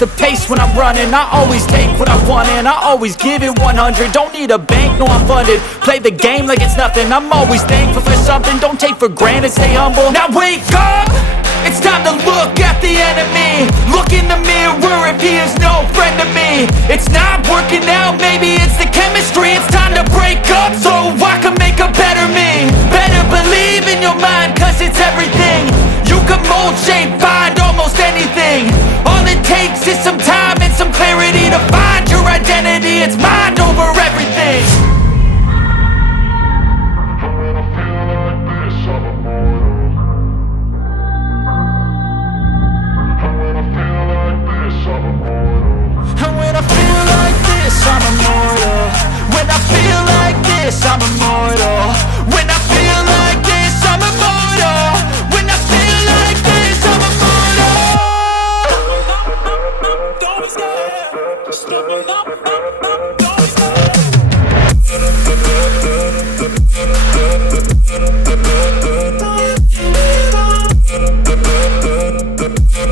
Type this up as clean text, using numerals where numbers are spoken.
the pace when I'm running. I always take what I want and I always give it 100. Don't need a bank, no I'm funded. Play the game like it's nothing. I'm always thankful for something. Don't take for granted, stay humble. Now wake up! It's time to look at the enemy. Look in the mirror if he is no friend to me. It's not working out, maybe it's the chemistry. It's time to break up so I can make a better me. Better believe in your mind, cause it's everything. You can mold, shape, find almost anything. All it takes is some time and some clarity to find your identity. It's mind over everything. And when I feel like this, I'm immortal. When I feel like this, I'm immortal. When I